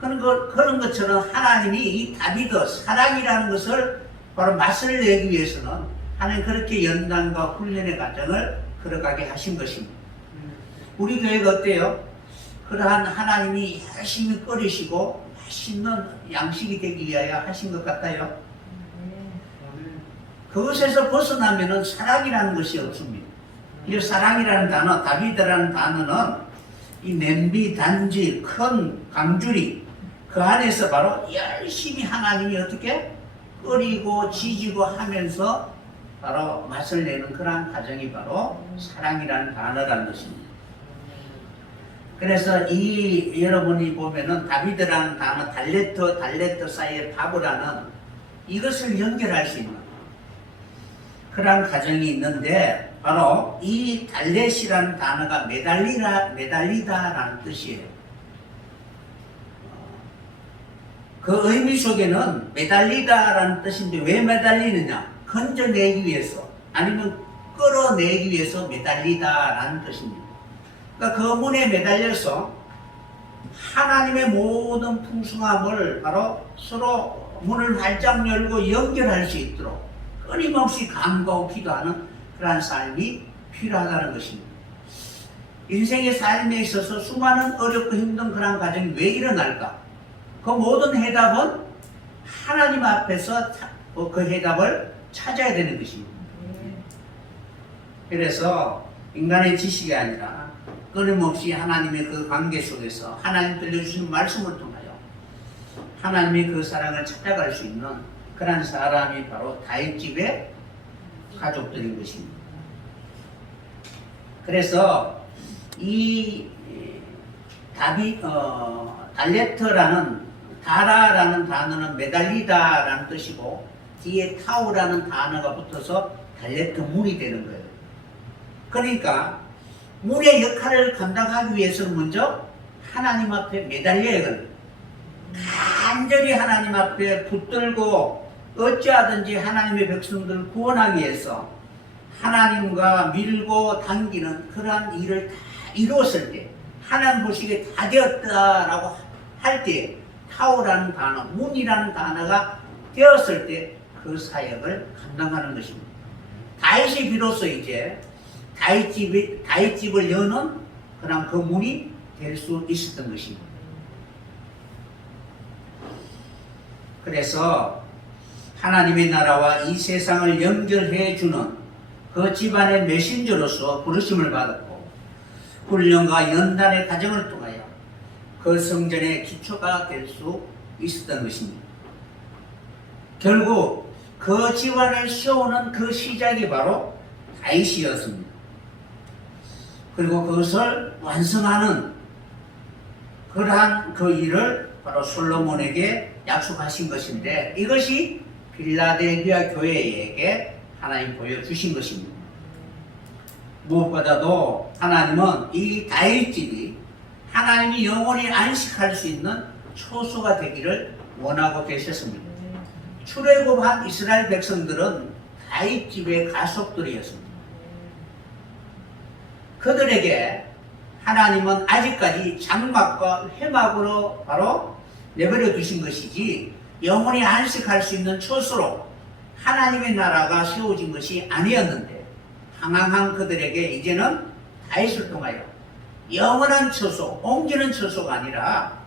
그런 것처럼 하나님이 이 다비드 사랑이라는 것을 바로 맛을 내기 위해서는 하나님 그렇게 연단과 훈련의 과정을 걸어가게 하신 것입니다. 우리 교회가 어때요? 그러한 하나님이 열심히 끓이시고 맛있는 양식이 되기 위하여 하신 것 같아요. 그것에서 벗어나면은 사랑이라는 것이 없습니다. 이 사랑이라는 단어, 다비드라는 단어는 이 냄비, 단지, 큰 강줄이 그 안에서 바로 열심히 하나님이 어떻게 끓이고 지지고 하면서 바로 맛을 내는 그러한 과정이 바로 사랑이라는 단어라는 것입니다. 그래서 이 여러분이 보면은 다비드라는 단어 달레트 사이에 바브라는 이것을 연결할 수 있는 그러한 과정이 있는데 바로 이 달렛이라는 단어가 매달리다라는 뜻이에요. 그 의미 속에는 매달리다라는 뜻인데 왜 매달리느냐? 건져내기 위해서 아니면 끌어내기 위해서 매달리다라는 뜻입니다. 그러니까 그 문에 매달려서 하나님의 모든 풍성함을 바로 서로 문을 활짝 열고 연결할 수 있도록 끊임없이 간구하고 기도하는 그러한 삶이 필요하다는 것입니다. 인생의 삶에 있어서 수많은 어렵고 힘든 그러한 과정이 왜 일어날까? 그 모든 해답은 하나님 앞에서 그 해답을 찾아야 되는 것입니다. 그래서 인간의 지식이 아니라 끊임없이 하나님의 그 관계 속에서 하나님 들려주신 말씀을 통하여 하나님의 그 사랑을 찾아갈 수 있는 그런 사람이 바로 다윗집의 가족들인 것입니다. 그래서 이 달레트라는 다라라는 단어는 매달리다라는 뜻이고 뒤에 타우라는 단어가 붙어서 달레트 문이 되는 거예요. 그러니까 문의 역할을 감당하기 위해서는 먼저 하나님 앞에 매달려야 합니다. 간절히 하나님 앞에 붙들고 어찌하든지 하나님의 백성들을 구원하기 위해서 하나님과 밀고 당기는 그러한 일을 다 이루었을 때 하나님 보시기에 다 되었다라고 할 때 타오라는 단어, 문이라는 단어가 되었을 때 그 사역을 감당하는 것입니다. 다윗이 비로소 이제 다윗집을 여는 그런 그 문이 될 수 있었던 것입니다. 그래서 하나님의 나라와 이 세상을 연결해 주는 그 집안의 메신저로서 부르심을 받았고 훈련과 연단의 과정을 통하여 그 성전의 기초가 될 수 있었던 것입니다. 결국 그 집안을 세우는 그 시작이 바로 다윗이었습니다. 그리고 그것을 완성하는 그러한 그 일을 바로 솔로몬에게 약속하신 것인데, 이것이 필라델비아 교회에게 하나님 보여주신 것입니다. 무엇보다도 하나님은 이 다윗집이 하나님이 영원히 안식할 수 있는 초소가 되기를 원하고 계셨습니다. 출애굽한 이스라엘 백성들은 다윗집의 가족들이었습니다. 그들에게 하나님은 아직까지 장막과 회막으로 바로 내버려 두신 것이지, 영원히 안식할 수 있는 초소로 하나님의 나라가 세워진 것이 아니었는데, 항항한 그들에게 이제는 다윗을 통하여 영원한 처소, 옮기는 처소가 아니라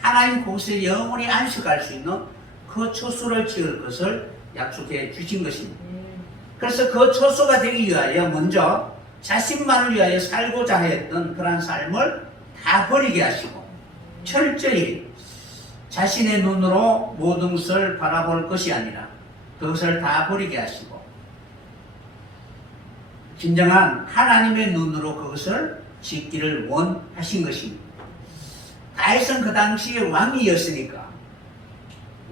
하나님 곳에 영원히 안식할 수 있는 그 처소를 지을 것을 약속해 주신 것입니다. 그래서 그 처소가 되기 위하여 먼저 자신만을 위하여 살고자 했던 그러한 삶을 다 버리게 하시고, 철저히 자신의 눈으로 모든 것을 바라볼 것이 아니라 그것을 다 버리게 하시고, 진정한 하나님의 눈으로 그것을 짓기를 원하신 것입니다. 다윗은 그 당시에 왕이었으니까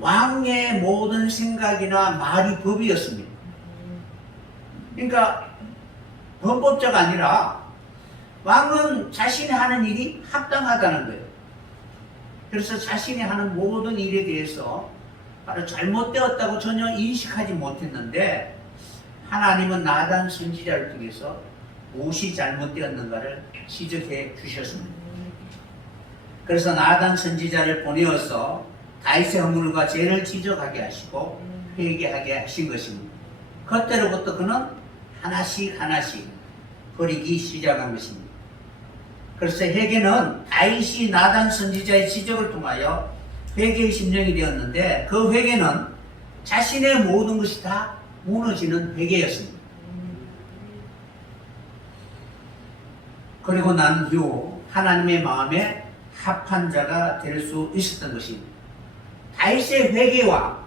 왕의 모든 생각이나 말이 법이었습니다. 그러니까 범법자가 아니라 왕은 자신이 하는 일이 합당하다는 거예요. 그래서 자신이 하는 모든 일에 대해서 바로 잘못되었다고 전혀 인식하지 못했는데, 하나님은 나단 선지자를 통해서 무엇이 잘못되었는가를 지적해 주셨습니다. 그래서 나단 선지자를 보내어서 다윗의 허물과 죄를 지적하게 하시고 회개하게 하신 것입니다. 그때로부터 그는 하나씩 하나씩 버리기 시작한 것입니다. 그래서 회개는 다윗이 나단 선지자의 지적을 통하여 회개의 심령이 되었는데, 그 회개는 자신의 모든 것이 다 무너지는 회개였습니다. 그리고 난 후 하나님의 마음에 합한 자가 될 수 있었던 것입니다. 다윗의 회개와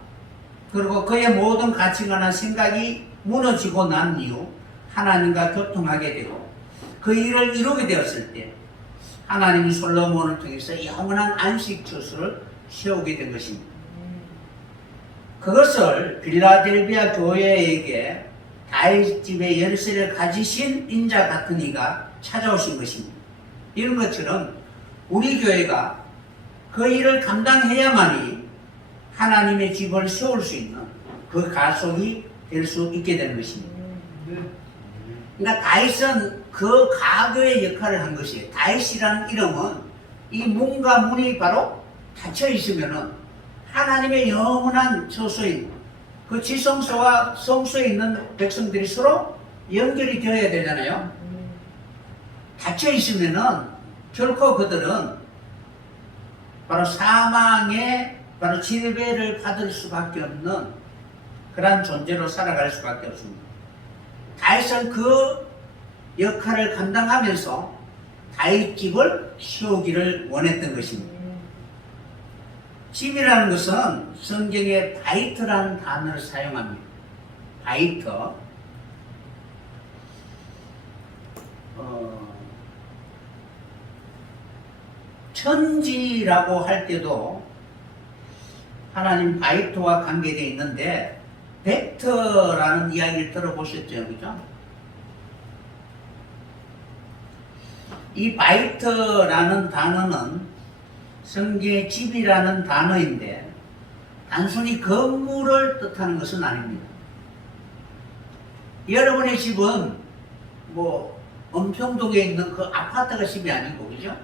그리고 그의 모든 가치관과 생각이 무너지고 난 이후 하나님과 교통하게 되고, 그 일을 이루게 되었을 때 하나님이 솔로몬을 통해서 영원한 안식 처소를 세우게 된 것입니다. 그것을 빌라델비아 교회에게 다윗 집의 열쇠를 가지신 인자 같은 이가 찾아오신 것입니다. 이런 것처럼 우리 교회가 그 일을 감당해야만이 하나님의 집을 세울 수 있는 그 가속이 될 수 있게 되는 것입니다. 그러니까 다윗은 그 가교의 역할을 한 것이에요. 다윗이라는 이름은 이 문과 문이 바로 닫혀 있으면은 하나님의 영원한 처소인 그 지성소와 성소에 있는 백성들이 서로 연결이 되어야 되잖아요. 닫혀 있으면은 결코 그들은 바로 사망의 바로 지배를 받을 수밖에 없는 그러한 존재로 살아갈 수밖에 없습니다. 다윗은 그 역할을 감당하면서 다윗 집을 세우기를 원했던 것입니다. 집이라는 것은 성경에 바이트라는 단어를 사용합니다. 바이트. 천지라고 할 때도 하나님 바이트와 관계되어 있는데, 벡터라는 이야기를 들어보셨죠? 그죠? 이 바이트라는 단어는 성경의 집이라는 단어인데 단순히 건물을 뜻하는 것은 아닙니다. 여러분의 집은 뭐 은평동에 있는 그 아파트가 집이 아니고, 그죠?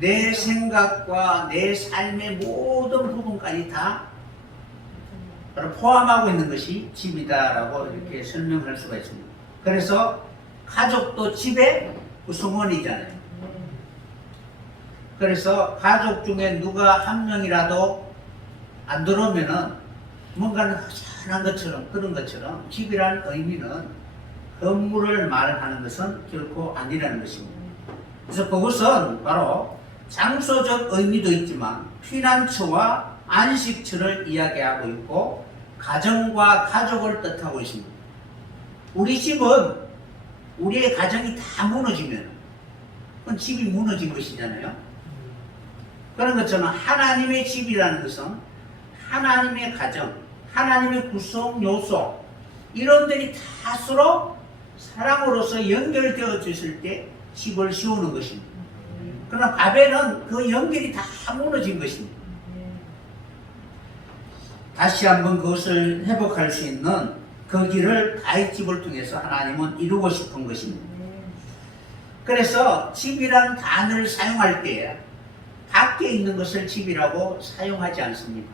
내 생각과 내 삶의 모든 부분까지 다 포함하고 있는 것이 집이다라고 이렇게 설명할 수가 있습니다. 그래서 가족도 집의 구성원이잖아요. 그래서 가족 중에 누가 한 명이라도 안 들어오면은 뭔가는 허전한 것처럼, 그런 것처럼 집이라는 의미는 건물을 말하는 것은 결코 아니라는 것입니다. 그래서 그것은 바로 장소적 의미도 있지만 피난처와 안식처를 이야기하고 있고 가정과 가족을 뜻하고 있습니다. 우리 집은 우리의 가정이 다 무너지면 그건 집이 무너진 것이잖아요. 그런 것처럼 하나님의 집이라는 것은 하나님의 가정, 하나님의 구성 요소 이런들이 다 서로 사랑으로서 연결되어 있을 때 집을 세우는 것입니다. 그러나 바벨은 그 연결이 다 무너진 것입니다. 다시 한번 그것을 회복할 수 있는 그 길을 다윗 집을 통해서 하나님은 이루고 싶은 것입니다. 그래서 집이라는 단어를 사용할 때 밖에 있는 것을 집이라고 사용하지 않습니다.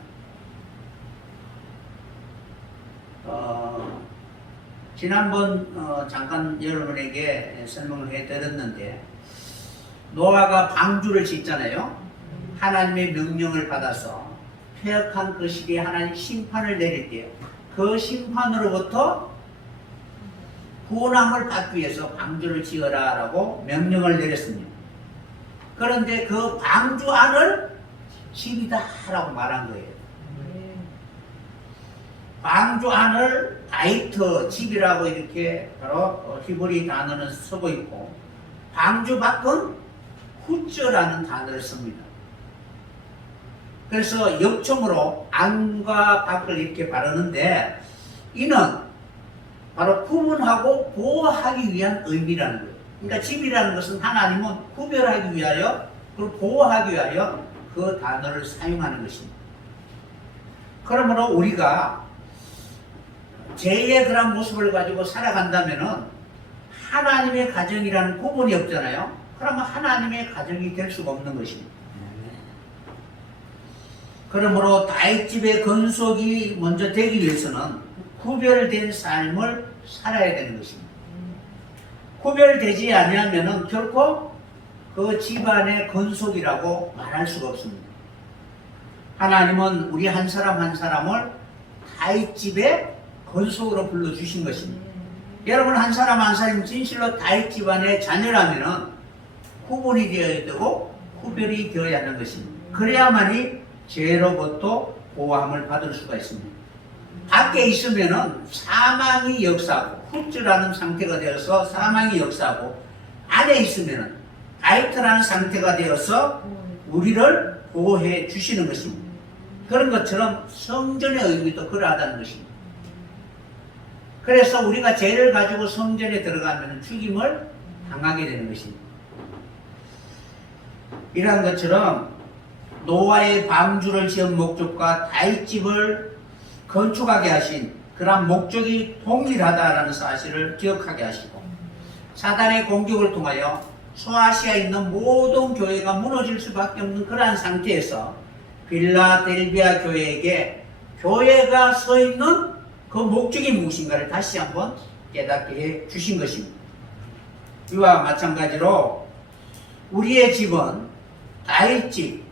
지난번 잠깐 여러분에게 설명을 해드렸는데 노아가 방주를 짓잖아요. 하나님의 명령을 받아서 폐역한 그 시기에 하나님 심판을 내릴 때 그 심판으로부터 구원함을 받기 위해서 방주를 지어라 라고 명령을 내렸습니다. 그런데 그 방주 안을 집이다 라고 말한 거예요. 방주 안을 다이트 집이라고 이렇게 바로 히브리 단어는 쓰고 있고 방주 밖은 후쩌라는 단어를 씁니다. 그래서 역청으로 안과 밖을 이렇게 바르는데 이는 바로 구분하고 보호하기 위한 의미라는 거예요. 그러니까 집이라는 것은 하나님은 구별하기 위하여 그걸 보호하기 위하여 그 단어를 사용하는 것입니다. 그러므로 우리가 죄의 그런 모습을 가지고 살아간다면은 하나님의 가정이라는 구분이 없잖아요. 그러면 하나님의 가정이 될 수가 없는 것입니다. 그러므로 다윗 집의 건속이 먼저 되기 위해서는 구별된 삶을 살아야 되는 것입니다. 구별되지 않으면은 결코 그 집안의 건속이라고 말할 수가 없습니다. 하나님은 우리 한 사람 한 사람을 다윗 집의 건속으로 불러주신 것입니다. 여러분 한 사람 한 사람이 진실로 다윗 집안의 자녀라면은 구분이 되어야 되고 구별이 되어야 하는 것입니다. 그래야만이 죄로부터 보호함을 받을 수가 있습니다. 밖에 있으면은 사망이 역사하고 후츠라는 상태가 되어서 사망이 역사하고 안에 있으면은 다이트라는 상태가 되어서 우리를 보호해 주시는 것입니다. 그런 것처럼 성전의 의미도 그러하다는 것입니다. 그래서 우리가 죄를 가지고 성전에 들어가면 죽임을 당하게 되는 것입니다. 이러한 것처럼 노아의 방주를 지은 목적과 다윗 집을 건축하게 하신 그러한 목적이 동일하다라는 사실을 기억하게 하시고 사단의 공격을 통하여 소아시아에 있는 모든 교회가 무너질 수밖에 없는 그러한 상태에서 필라델비아 교회에게 교회가 서 있는 그 목적이 무엇인가를 다시 한번 깨닫게 해 주신 것입니다. 이와 마찬가지로 우리의 집은 다윗 집,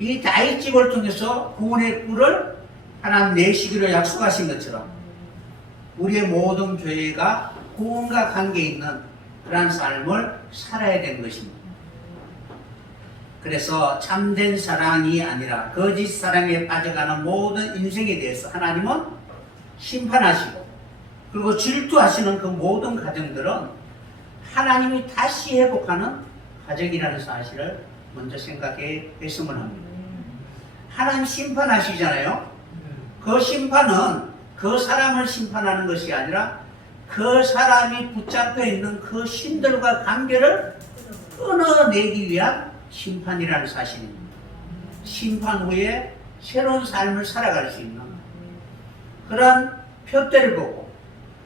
이 다윗 집을 통해서 구원의 뿔을 하나님 내시기로 약속하신 것처럼 우리의 모든 교회가 구원과 관계 있는 그러한 삶을 살아야 되는 것입니다. 그래서 참된 사랑이 아니라 거짓 사랑에 빠져가는 모든 인생에 대해서 하나님은 심판하시고 그리고 질투하시는 그 모든 가정들은 하나님이 다시 회복하는 가정이라는 사실을 먼저 생각해 했으면 합니다. 하나님 심판하시잖아요. 그 심판은 그 사람을 심판하는 것이 아니라 그 사람이 붙잡혀 있는 그 신들과 관계를 끊어내기 위한 심판이라는 사실입니다. 심판 후에 새로운 삶을 살아갈 수 있는 그런 표대를 보고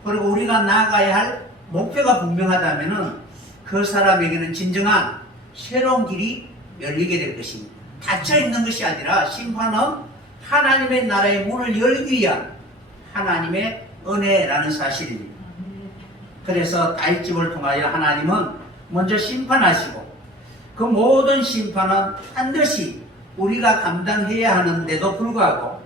그리고 우리가 나아가야 할 목표가 분명하다면 그 사람에게는 진정한 새로운 길이 열리게 될 것입니다. 닫혀 있는 것이 아니라 심판은 하나님의 나라의 문을 열기 위한 하나님의 은혜라는 사실입니다. 그래서 다윗 집을 통하여 하나님은 먼저 심판하시고 그 모든 심판은 반드시 우리가 감당해야 하는데도 불구하고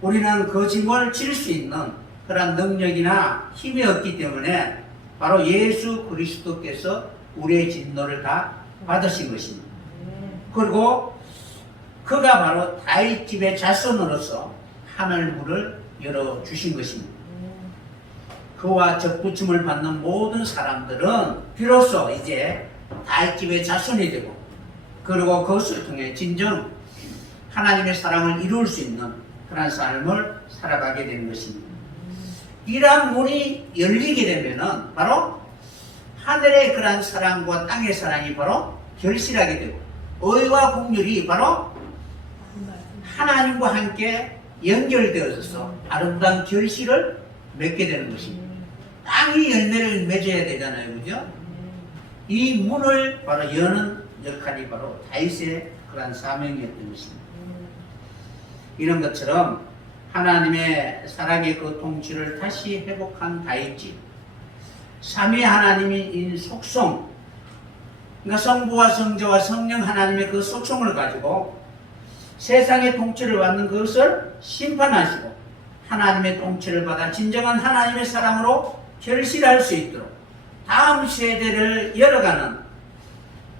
우리는 그 짐을 질 수 있는 그런 능력이나 힘이 없기 때문에 바로 예수 그리스도께서 우리의 진노를 다 받으신 것입니다. 그리고 그가 바로 다윗 집의 자손으로서 하늘 문을 열어주신 것입니다. 그와 접붙임을 받는 모든 사람들은 비로소 이제 다윗 집의 자손이 되고, 그리고 그것을 통해 진정 하나님의 사랑을 이룰 수 있는 그런 삶을 살아가게 되는 것입니다. 이러한 문이 열리게 되면은 바로 하늘의 그러한 사랑과 땅의 사랑이 바로 결실하게 되고, 의와 긍휼이 바로 하나님과 함께 연결되어서 아름다운 결실을 맺게 되는 것입니다. 땅이 열매를 맺어야 되잖아요, 그죠? 이 문을 바로 여는 역할이 바로 다윗의 그러한 사명이었던 것입니다. 이런 것처럼 하나님의 사랑의 그 통치를 다시 회복한 다윗집, 삼위 하나님인 속성, 그러니까 성부와 성자와 성령 하나님의 그 속성을 가지고 세상의 통치를 받는 그것을 심판하시고 하나님의 통치를 받아 진정한 하나님의 사랑으로 결실할 수 있도록 다음 세대를 열어가는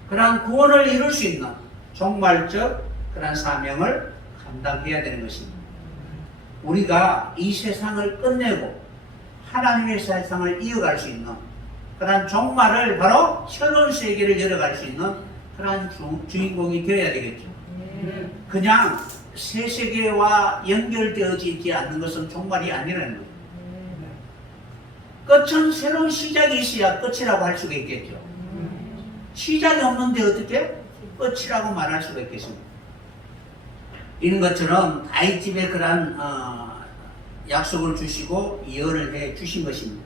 그러한 구원을 이룰 수 있는 종말적 그러한 사명을 감당해야 되는 것입니다. 우리가 이 세상을 끝내고 하나님의 세상을 이어갈 수 있는 그러한 종말을 바로 새로운 세계를 열어갈 수 있는 그러한 주인공이 되어야 되겠죠. 그냥 새 세계와 연결되어지지 않는 것은 종말이 아니라는 거예요. 끝은 새로운 시작이 있어야 끝이라고 할 수가 있겠죠. 시작이 없는데 어떻게 끝이라고 말할 수가 있겠습니까? 이런 것처럼 다윗 집에 그러한 약속을 주시고 예언을 해 주신 것입니다.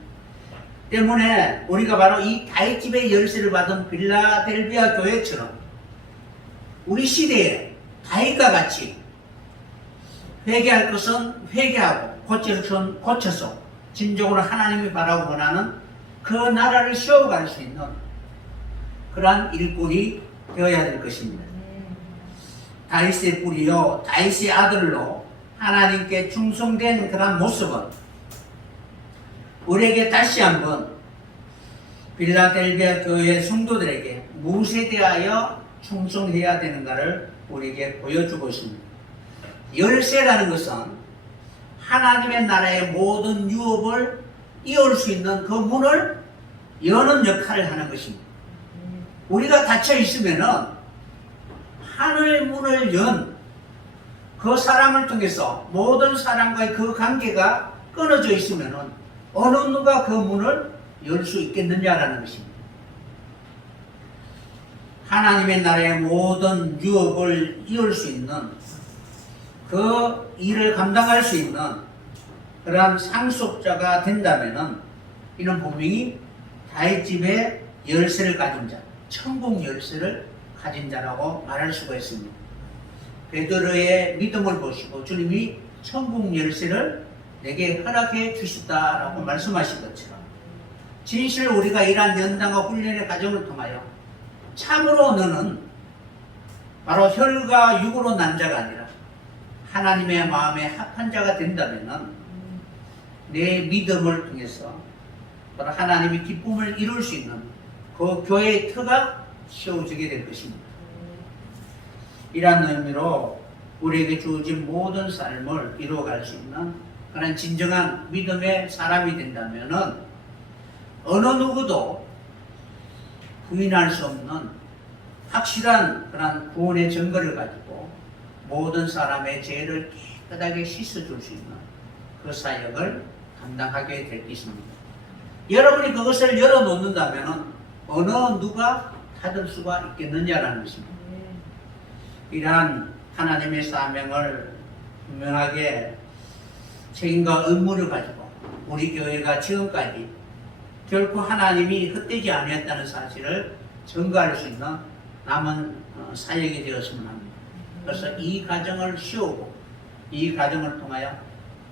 때문에 우리가 바로 이 다윗 집의 열쇠를 받은 빌라델비아 교회처럼 우리 시대에 다윗과 같이 회개할 것은 회개하고 고칠 것은 고쳐서 진정으로 하나님이 바라고 원하는 그 나라를 세워갈 수 있는 그러한 일꾼이 되어야 될 것입니다. 다윗의 뿌리요 다윗의 아들로 하나님께 충성된 그런 모습은 우리에게 다시 한번 빌라델비아 교회 성도들에게 무엇에 대하여 충성해야 되는가를 우리에게 보여주고 있습니다. 열쇠라는 것은 하나님의 나라의 모든 유업을 이을 수 있는 그 문을 여는 역할을 하는 것입니다. 우리가 닫혀 있으면은 하늘 문을 연 그 사람을 통해서 모든 사람과의 그 관계가 끊어져 있으면은 어느 누가 그 문을 열 수 있겠느냐라는 것입니다. 하나님의 나라의 모든 유업을 이을 수 있는 그 일을 감당할 수 있는 그러한 상속자가 된다면은 이는 분명히 다윗 집의 열쇠를 가진 자, 천국 열쇠를 가진 자라고 말할 수가 있습니다. 베드로의 믿음을 보시고 주님이 천국 열쇠를 내게 허락해 주셨다라고 말씀하신 것처럼 진실 우리가 이러한 연단과 훈련의 과정을 통하여 참으로 너는 바로 혈과 육으로 난 자가 아니라 하나님의 마음에 합한 자가 된다면은 내 믿음을 통해서 바로 하나님의 기쁨을 이룰 수 있는 그 교회의 터가 세워지게 될 것입니다. 이러한 의미로 우리에게 주어진 모든 삶을 이루어갈 수 있는 그런 진정한 믿음의 사람이 된다면은 어느 누구도 부인할 수 없는 확실한 그런 구원의 증거를 가지고 모든 사람의 죄를 깨끗하게 씻어줄 수 있는 그 사역을 감당하게 될 것입니다. 여러분이 그것을 열어놓는다면 어느 누가 닫을 수가 있겠느냐라는 것입니다. 이러한 하나님의 사명을 분명하게 책임과 의무를 가지고 우리 교회가 지금까지 결코 하나님이 헛되지 아니했다는 사실을 증거할 수 있는 남은 사역이 되었으면 합니다. 그래서 이 가정을 세우고 이 가정을 통하여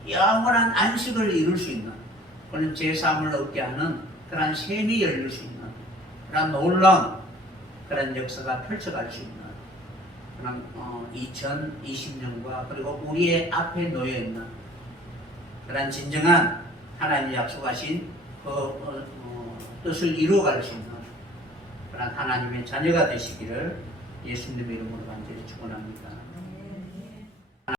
영원한 안식을 이룰 수 있는 그런 제3을 얻게 하는 그런 셈이 열릴 수 있는 그런 놀라운 그런 역사가 펼쳐갈 수 있는 그런 2020년과 그리고 우리의 앞에 놓여있는 그런 진정한 하나님이 약속하신 그 뜻을 이루어갈 수 있는 하나님의 자녀가 되시기를 예수님의 이름으로 간절히 축원합니다.